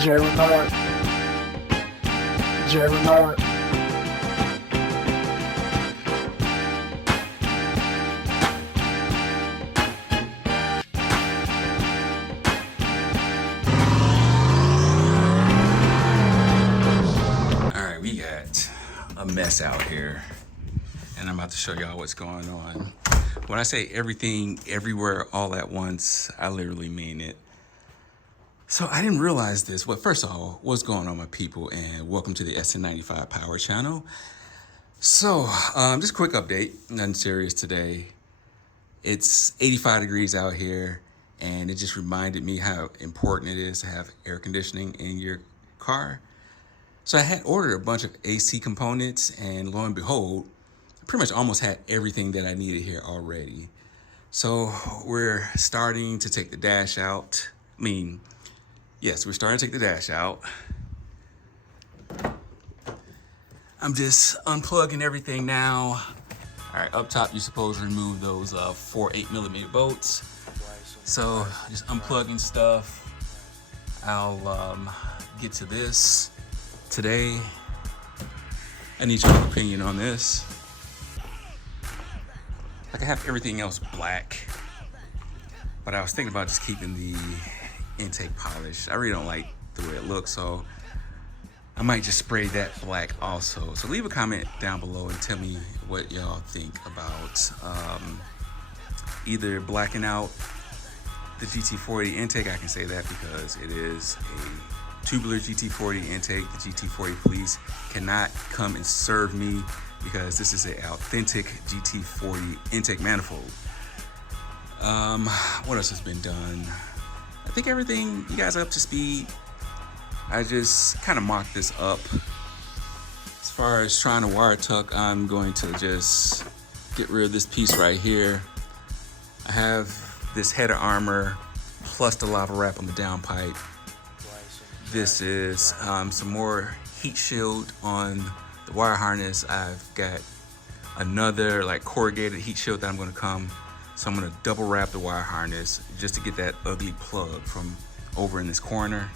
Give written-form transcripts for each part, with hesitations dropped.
J-Renard. J-Renard. Alright, we got a mess out here, and I'm about to show y'all what's going on. When I say everything, everywhere, all at once, I literally mean it. So I didn't realize this. Well, first of all, what's going on, my people, and welcome to the Sn95 Power channel. So, just a quick update, nothing serious today. It's 85 degrees out here, and it just reminded me how important it is to have air conditioning in your car. So I had ordered a bunch of AC components, and lo and behold, I pretty much almost had everything that I needed here already. So we're starting to take the dash out. Yes, we're starting to take the dash out. I'm just unplugging everything now. All right, up top, you're supposed to remove those 4 8mm bolts. So just unplugging stuff. I'll get to this today. I need your opinion on this. Like, I have everything else black, but I was thinking about just keeping the intake polished. I really don't like the way it looks, so I might just spray that black also. So leave a comment down below and tell me what y'all think about either blacking out the GT40 intake. I can say that because it is a tubular GT40 intake. The GT40 police cannot come and serve me because this is an authentic GT40 intake manifold. What else has been done? I think everything, you guys are up to speed. I just kind of mocked this up. As far as trying to wire tuck, I'm going to just get rid of this piece right here. I have this header armor plus the lava wrap on the downpipe. This is some more heat shield on the wire harness. I've got another like corrugated heat shield that I'm going to come. So I'm going to double wrap the wire harness just to get that ugly plug from over in this corner.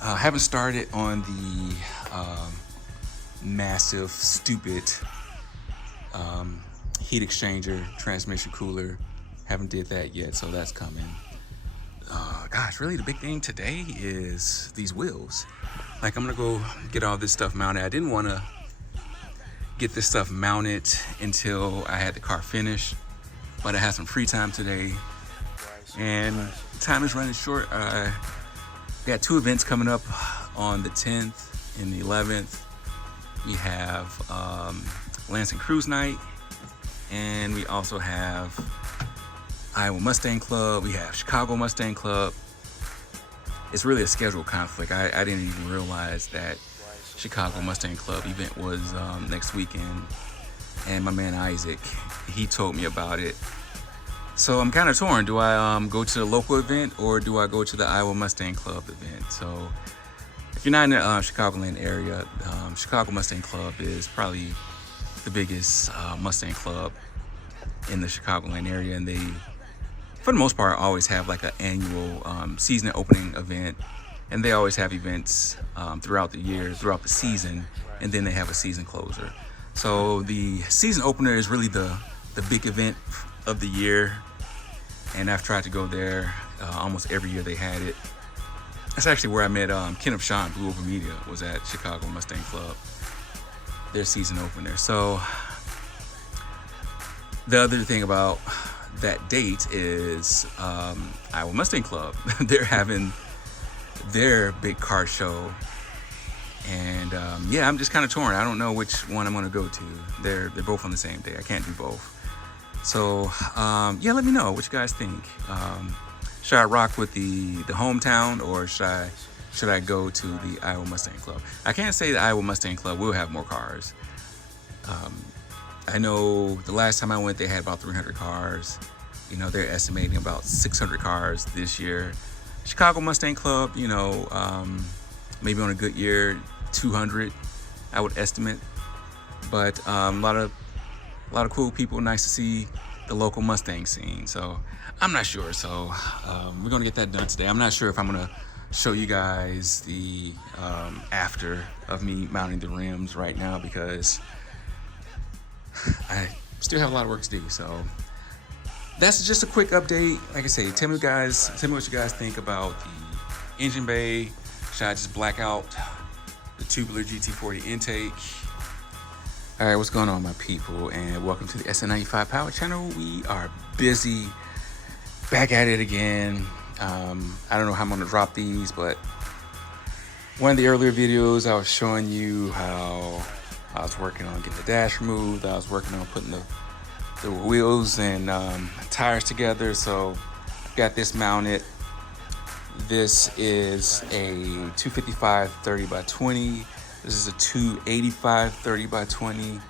I haven't started on the massive, stupid heat exchanger transmission cooler. Haven't did that yet, so that's coming. Gosh, really the big thing today is these wheels. Like, I'm gonna go get all this stuff mounted. I didn't want to get this stuff mounted until I had the car finished, but I had some free time today, and time is running short. We got 2 events coming up on the 10th and the 11th. We have Lansing Cruise Night, and we also have Iowa Mustang Club. We have Chicago Mustang Club. It's really a schedule conflict. I didn't even realize that Chicago Mustang Club event was next weekend, and my man Isaac, he told me about it. So I'm kind of torn. Do I go to the local event, or do I go to the Iowa Mustang Club event? So if you're not in the Chicagoland area, Chicago Mustang Club is probably the biggest Mustang club in the Chicagoland area, and they, for the most part, always have like an annual season opening event, and they always have events throughout the year, throughout the season, and then they have a season closer. So the season opener is really the big event of the year, and I've tried to go there almost every year they had it. That's actually where I met Kenneth Sean, Blue Over Media, was at Chicago Mustang Club, their season opener. So the other thing about that date is Iowa Mustang Club. They're having their big car show, and yeah, I'm just kind of torn. I don't know which one I'm going to go to. They're both on the same day. I can't do both. So yeah, let me know what you guys think. Should I rock with the hometown, or should I go to the Iowa Mustang Club? I can't say the Iowa Mustang Club will have more cars. I know the last time I went, they had about 300 cars. You know, they're estimating about 600 cars this year. Chicago Mustang Club, you know, maybe on a good year, 200, I would estimate. But a lot of cool people. Nice to see the local Mustang scene. So I'm not sure. So we're gonna get that done today. I'm not sure if I'm gonna show you guys the after of me mounting the rims right now, because I still have a lot of work to do. So that's just a quick update. Like I say, tell me what you guys think about the engine bay. Should I just black out the tubular GT40 intake? All right, what's going on, my people, and welcome to the Sn95 Power Channel. We are busy, back at it again. I don't know how I'm gonna drop these, but one of the earlier videos I was showing you how I was working on getting the dash removed. I was working on putting the wheels and tires together. So I've got this mounted. This is a 255 30x20. This is a 285 30x20.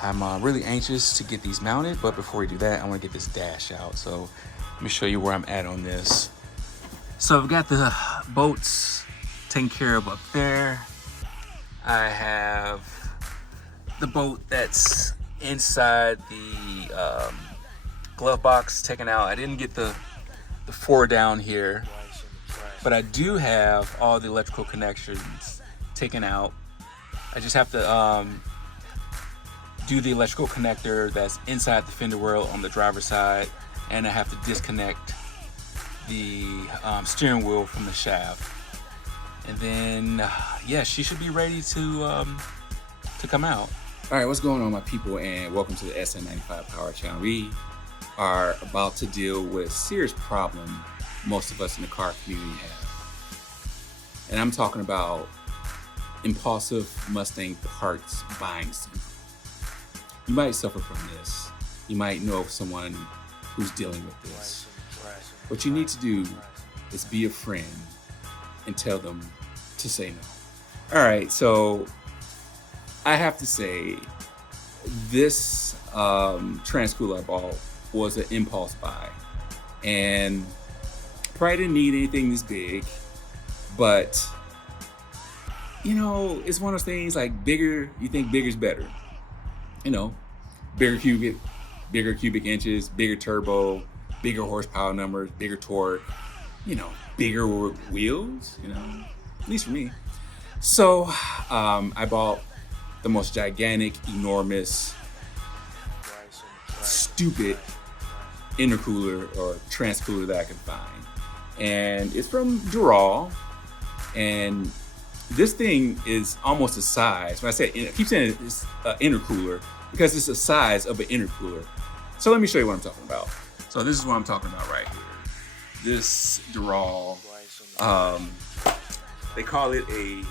I'm really anxious to get these mounted, but before we do that, I want to get this dash out. So let me show you where I'm at on this. So I've got the bolts taken care of up there. I have the bolt that's inside the glove box taken out. I didn't get the four down here, but I do have all the electrical connections taken out. I just have to do the electrical connector that's inside the fender well on the driver's side, and I have to disconnect the steering wheel from the shaft. And then, yeah, she should be ready to come out. All right, what's going on, my people, and welcome to the Sn95 Power Channel. We are about to deal with a serious problem most of us in the car community have. And I'm talking about impulsive Mustang parts buying syndrome. You might suffer from this. You might know of someone who's dealing with this. What you need to do is be a friend and tell them to say no. All right, so I have to say, this transcooler I bought was an impulse buy, and probably didn't need anything this big, but you know, it's one of those things like bigger, you think bigger's better. You know, bigger cubic inches, bigger turbo, bigger horsepower numbers, bigger torque, you know, bigger wheels, you know, at least for me. So I bought the most gigantic, enormous, stupid intercooler or transcooler that I could find. And it's from Dural, and this thing is almost the size. When I say, I keep saying it's an intercooler because it's the size of an intercooler. So let me show you what I'm talking about. So this is what I'm talking about right here. This Dural, they call it a,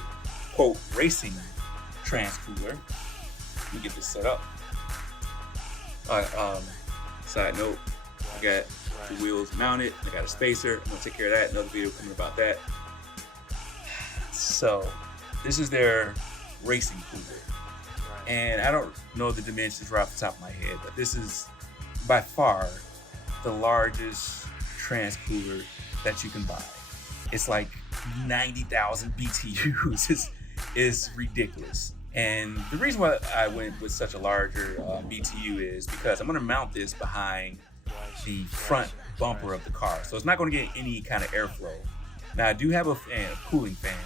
quote, racing transcooler. Let me get this set up. Side note, I got the wheels mounted. I got a spacer. I'm gonna take care of that. Another video coming about that. So this is their racing cooler, and I don't know the dimensions right off the top of my head, but this is by far the largest transcooler that you can buy. It's like 90,000 BTUs. It's ridiculous. And the reason why I went with such a larger BTU is because I'm gonna mount this behind the front bumper of the car. So it's not gonna get any kind of airflow. Now I do have a fan, a cooling fan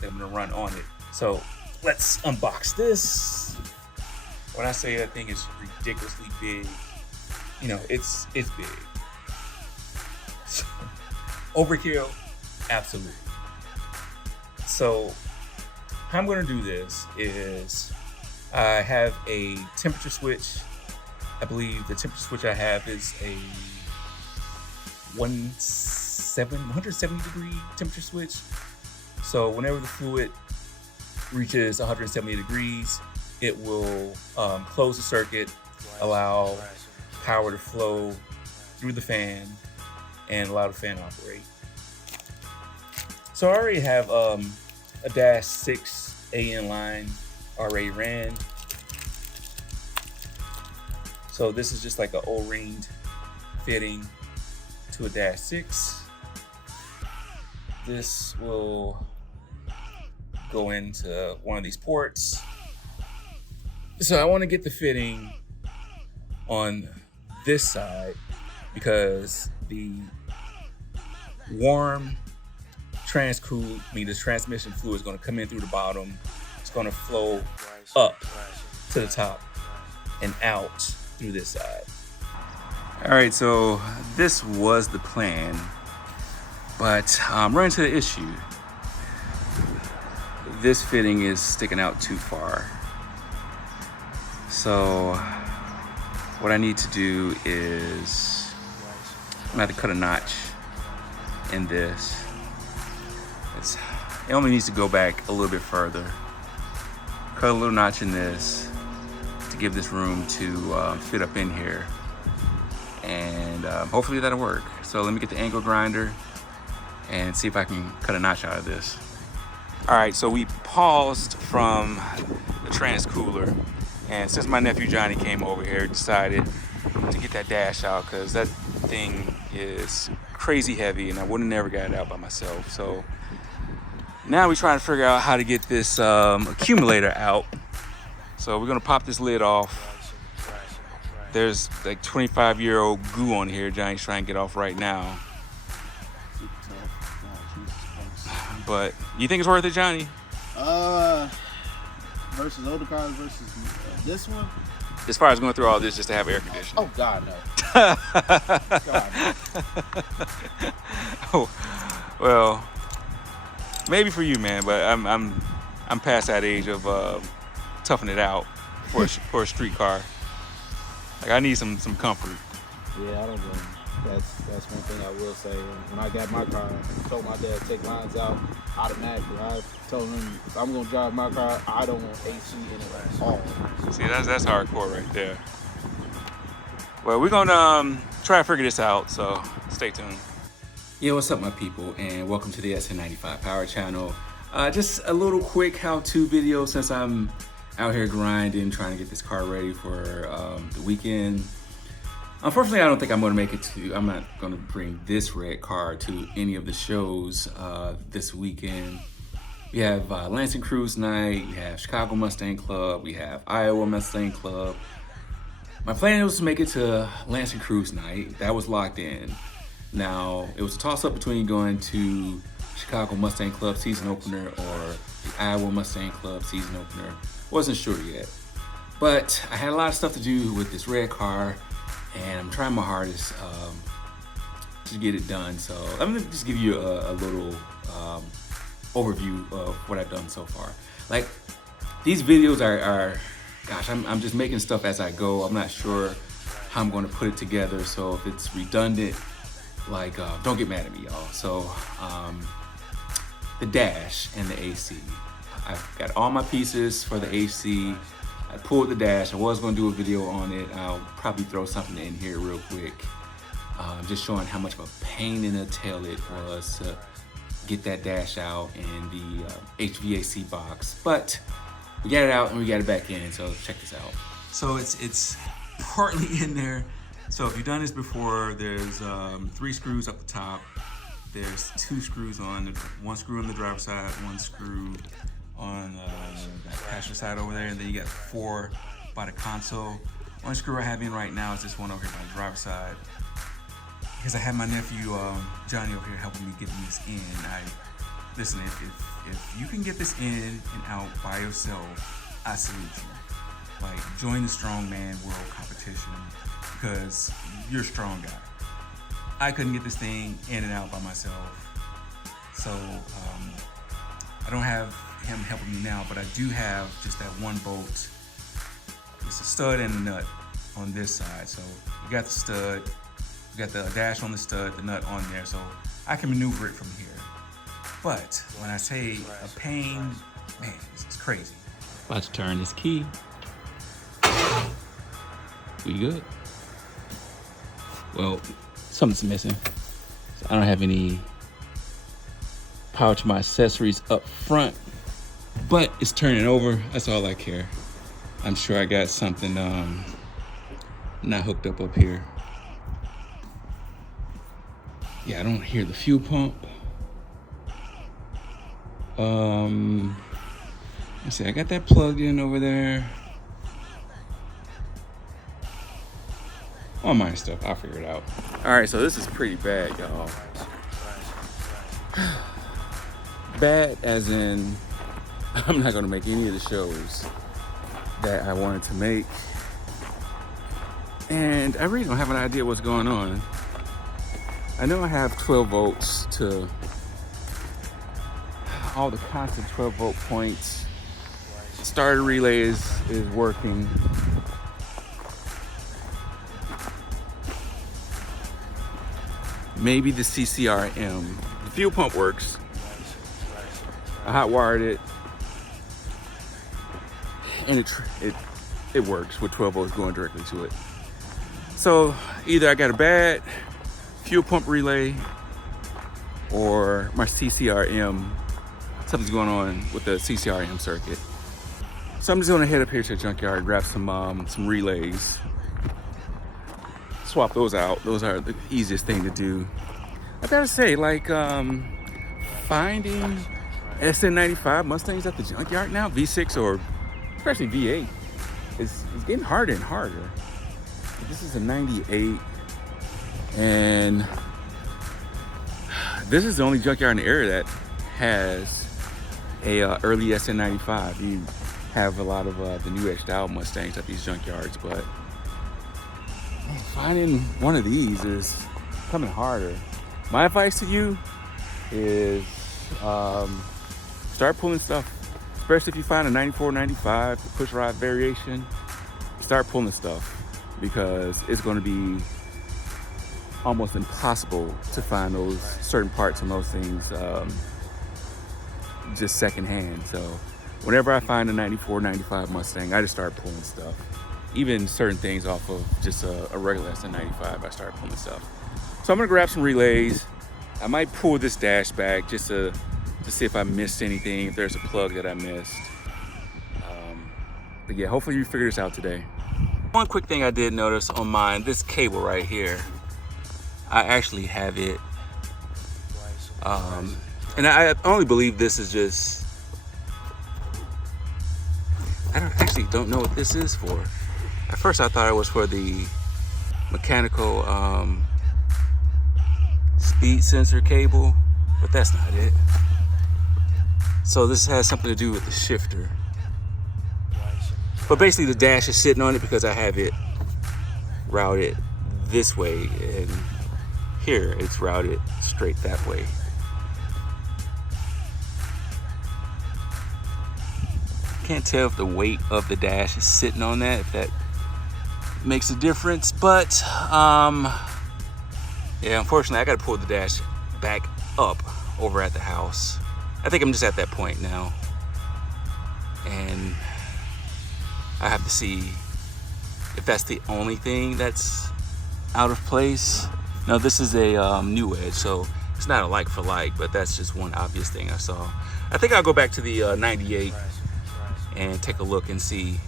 that I'm gonna run on it. So let's unbox this. When I say that thing is ridiculously big, you know, it's big. Overkill, absolutely. So how I'm gonna do this is I have a temperature switch. I believe the temperature switch I have is a 170 degree temperature switch. So whenever the fluid reaches 170 degrees, it will close the circuit, allow power to flow through the fan, and allow the fan to operate. So I already have a -6 AN line already ran. So this is just like an O-ringed fitting to a -6. This will go into one of these ports. So I want to get the fitting on this side because the warm the transmission fluid is going to come in through the bottom. It's going to flow up to the top and out through this side. All right, so this was the plan, but I'm running into the issue. This fitting is sticking out too far. So what I need to do is I'm gonna have to cut a notch in this. It only needs to go back a little bit further. Cut a little notch in this to give this room to fit up in here. And hopefully that'll work. So let me get the angle grinder and see if I can cut a notch out of this. All right, so we paused from the trans cooler, and since my nephew Johnny came over here, decided to get that dash out because that thing is crazy heavy and I would have never got it out by myself. So now we're trying to figure out how to get this accumulator out. So we're gonna pop this lid off. There's like 25-year-old goo on here Johnny's trying to get off right now. But you think it's worth it, Johnny? Versus older cars versus this one? As far as going through all this just to have air conditioning. Oh, God, no. God, no. Oh, well, maybe for you, man, but I'm past that age of toughing it out for a street car. Like, I need some comfort. Yeah, I don't blame you. That's one thing I will say. When I got my car, I told my dad to take lines out automatically. I told him if I'm gonna drive my car, I don't want AC in it at all. See, that's hardcore right there. Well, we're gonna try to figure this out, so stay tuned. Yeah, what's up, my people, and welcome to the Sn95 Power Channel. Just a little quick how-to video since I'm out here grinding, trying to get this car ready for the weekend. Unfortunately, I don't think I'm not gonna bring this red car to any of the shows this weekend. We have Lansing Cruise Night, we have Chicago Mustang Club, we have Iowa Mustang Club. My plan was to make it to Lansing Cruise Night. That was locked in. Now, it was a toss-up between going to Chicago Mustang Club season opener or the Iowa Mustang Club season opener. Wasn't sure yet. But I had a lot of stuff to do with this red car, and I'm trying my hardest to get it done. So I'm gonna just give you a little overview of what I've done so far. Like, these videos are gosh, I'm just making stuff as I go. I'm not sure how I'm gonna put it together. So if it's redundant, like, don't get mad at me, y'all. So the dash and the AC. I've got all my pieces for the AC. I pulled the dash. I was gonna do a video on it. I'll probably throw something in here real quick. Just showing how much of a pain in the tail it was to get that dash out in the HVAC box. But we got it out and we got it back in, so check this out. So it's partly in there. So if you've done this before, there's 3 screws up the top. There's 2 screws on, 1 screw on the driver's side, 1 screw on the passenger side over there, and then you got 4 by the console. 1 screw I have in right now is this one over here by the driver's side, because I have my nephew Johnny over here helping me getting this in. Listen, if you can get this in and out by yourself, I salute you. Like, join the strongman world competition because you're a strong guy. I couldn't get this thing in and out by myself, so I don't have him helping me now, but I do have just that 1 bolt. It's a stud and a nut on this side. So we got the stud, we got the dash on the stud, the nut on there, so I can maneuver it from here. But when I say a pain, man, it's crazy. About to turn this key. We good? Well, something's missing. So I don't have any power to my accessories up front, but it's turning over. That's all I care. I'm sure I got something not hooked up here. Yeah, I don't hear the fuel pump. Let's see, I got that plugged in over there. All my stuff, I'll figure it out. All right, so this is pretty bad, y'all. bad as in I'm not gonna make any of the shows that I wanted to make. And I really don't have an idea what's going on. I know I have 12 volts to all the constant 12 volt points. Starter relay is working. Maybe the CCRM. The fuel pump works. I hot wired it, and it works with 12 volts going directly to it. So either I got a bad fuel pump relay or my CCRM, something's going on with the CCRM circuit. So I'm just gonna head up here to the junkyard, grab some relays, swap those out. Those are the easiest thing to do. I gotta say, like, finding Sn95 Mustangs at the junkyard now, V6 or especially V8, is getting harder and harder. This is a 98, and this is the only junkyard in the area that has a early Sn95. You have a lot of the new edge style Mustangs at these junkyards, but finding one of these is coming harder. My advice to you is start pulling stuff, especially if you find a 94, 95, the push rod variation. Start pulling stuff, because it's going to be almost impossible to find those certain parts and those things just secondhand. So whenever I find a 94, 95 Mustang, I just start pulling stuff. Even certain things off of just a regular Sn95, I start pulling stuff. So I'm gonna grab some relays. I might pull this dash back just to see if I missed anything, if there's a plug that I missed. But yeah, hopefully you figure this out today. One quick thing I did notice on mine, this cable right here, I actually have it, and I only believe this is just, I don't know what this is for. At first I thought it was for the mechanical speed sensor cable, but that's not it. So this has something to do with the shifter. But basically the dash is sitting on it because I have it routed this way, and here it's routed straight that way. Can't tell if the weight of the dash is sitting on that, if that makes a difference, but yeah, unfortunately I gotta pull the dash back up over at the house. I think I'm just at that point now, and I have to see if that's the only thing that's out of place. Now this is a new edge, so it's not a like for like, but that's just one obvious thing I saw. I think I'll go back to the 98 and take a look and see.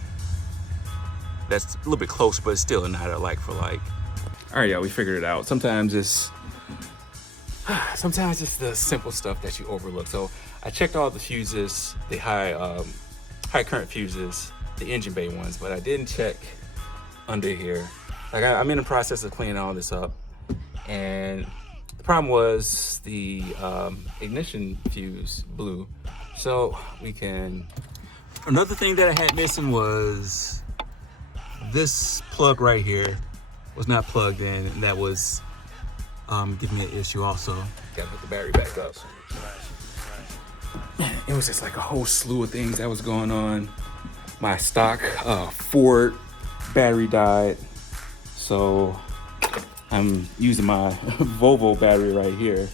That's a little bit closer, but it's still not a like for like. All right, y'all, we figured it out. Sometimes it's the simple stuff that you overlook. So I checked all the fuses, the high current fuses, the engine bay ones, but I didn't check under here. Like I'm in the process of cleaning all this up, and the problem was the ignition fuse blew. So we can. Another thing that I had missing was this plug right here was not plugged in, and that was giving me an issue also. Gotta put the battery back up. Man, it was just like a whole slew of things that was going on. My stock Ford battery died, so I'm using my Volvo battery right here.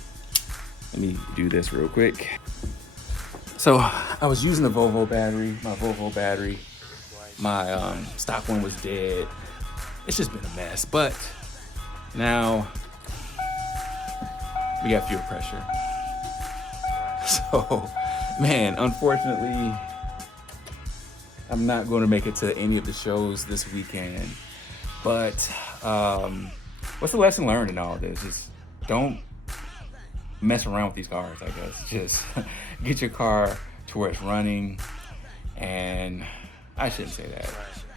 Let me do this real quick. So I was using the Volvo battery, my Volvo battery. My stock one was dead. It's just been a mess, but now we got fuel pressure. So, man, unfortunately, I'm not going to make it to any of the shows this weekend. But what's the lesson learned in all this? Is don't mess around with these cars, I guess. Just get your car to where it's running. And I shouldn't say that.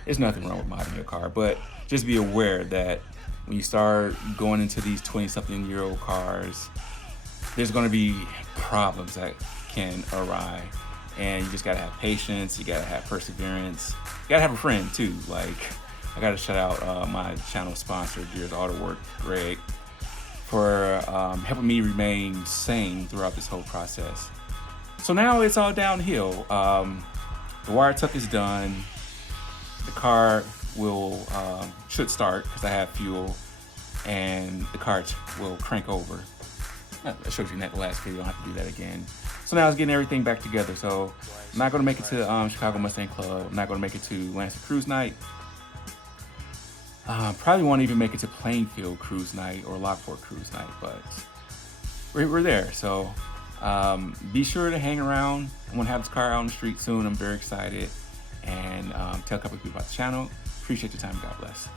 There's nothing wrong with modding your car, but just be aware that when you start going into these 20-something-year-old cars, there's going to be problems that can awry. And you just gotta have patience, you gotta have perseverance, you gotta have a friend too. Like, I gotta shout out my channel sponsor, Gears Auto Work, Greg, for helping me remain sane throughout this whole process. So now it's all downhill. The wire tuck is done. The car should start because I have fuel, and the car will crank over. I showed you in that last video, I don't have to do that again. So now it's getting everything back together. So I'm not gonna make it to Chicago Mustang Club. I'm not gonna make it to Lansing Cruise Night. Probably won't even make it to Plainfield Cruise Night or Lockport Cruise Night, but we're there. So be sure to hang around. I'm gonna have this car out on the street soon. I'm very excited, and tell a couple of people about the channel. Appreciate your time. God bless.